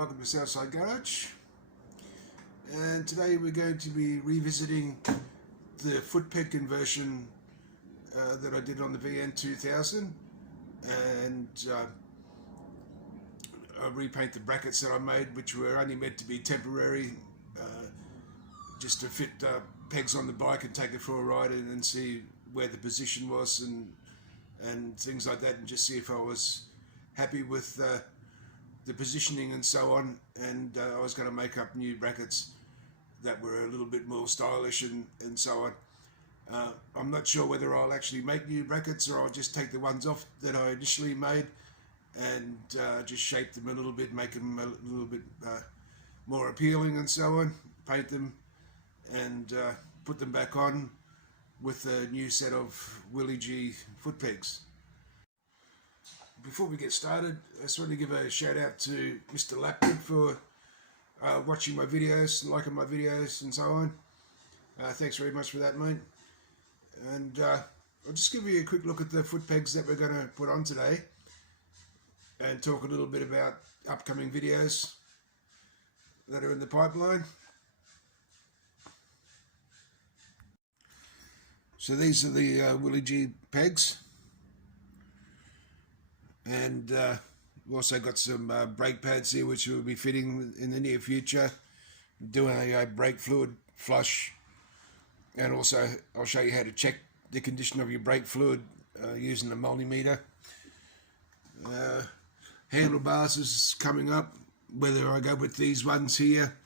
welcome to Southside Garage, and today we're going to be revisiting the foot peg conversion that I did on the VN2000, and I repaint the brackets that I made, which were only meant to be temporary, just to fit pegs on the bike and take it for a ride and see where the position was and things like that, and just see if I was happy with the positioning and so on. And I was going to make up new brackets that were a little bit more stylish and so on. I'm not sure whether I'll actually make new brackets or I'll just take the ones off that I initially made and just shape them a little bit, make them a little bit more appealing and so on, paint them and put them back on with a new set of Willie G foot pegs. Before we get started, I just want to give a shout out to Mr. Lapid for watching my videos, liking my videos and so on. Thanks very much for that, mate. And I'll just give you a quick look at the foot pegs that we're going to put on today and talk a little bit about upcoming videos that are in the pipeline. So these are the Willie G pegs, and we've also got some brake pads here which we'll be fitting in the near future, doing a brake fluid flush, and also I'll show you how to check the condition of your brake fluid using a multimeter. Handlebars is coming up, whether I go with these ones here,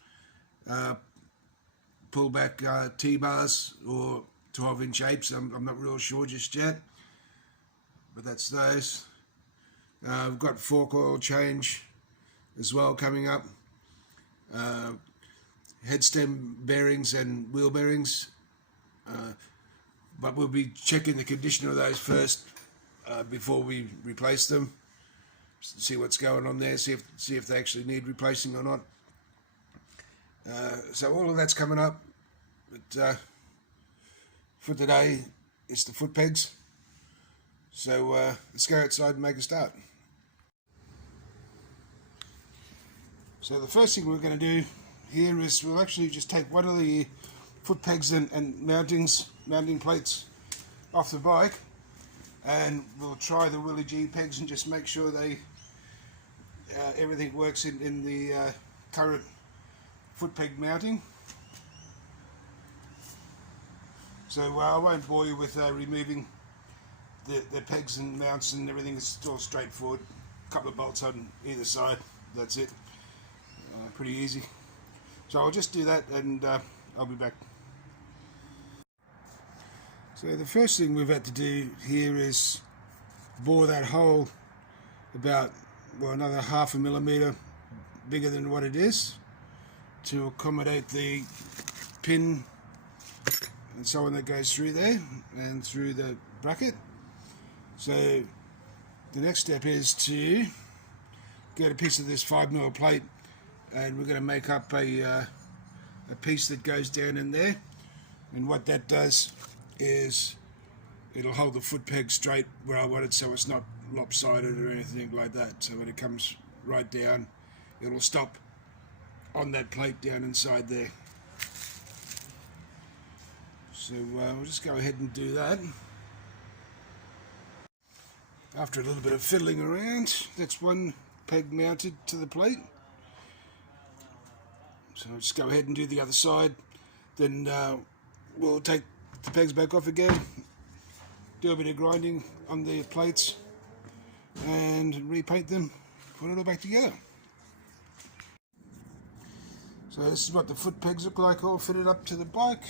pull back T-bars or 12-inch apes. I'm not real sure just yet, but that's those. I've got fork oil change as well coming up, headstem bearings and wheel bearings, but we'll be checking the condition of those first before we replace them, see what's going on there, see if they actually need replacing or not. So all of that's coming up, but for today it's the foot pegs. So let's go outside and make a start. So the first thing we're going to do here is we'll actually just take one of the foot pegs and mounting plates off the bike, and we'll try the Willie G pegs and just make sure they everything works in the current foot peg mounting. So I won't bore you with removing the pegs and mounts and everything. It's all straightforward. A couple of bolts on either side, that's it. Pretty easy. So I'll just do that and I'll be back. So the first thing we've had to do here is bore that hole about, well, another 0.5 millimeter bigger than what it is to accommodate the pin and so on that goes through there and through the bracket. So the next step is to get a piece of this 5mm plate, and we're going to make up a piece that goes down in there, and what that does is it'll hold the foot peg straight where I want it, so it's not lopsided or anything like that. So when it comes right down, it'll stop on that plate down inside there. So we'll just go ahead and do that. After a little bit of fiddling around, that's one peg mounted to the plate. So I'll just go ahead and do the other side. Then we'll take the pegs back off again, do a bit of grinding on the plates and repaint them, put it all back together. So this is what the foot pegs look like all fitted up to the bike.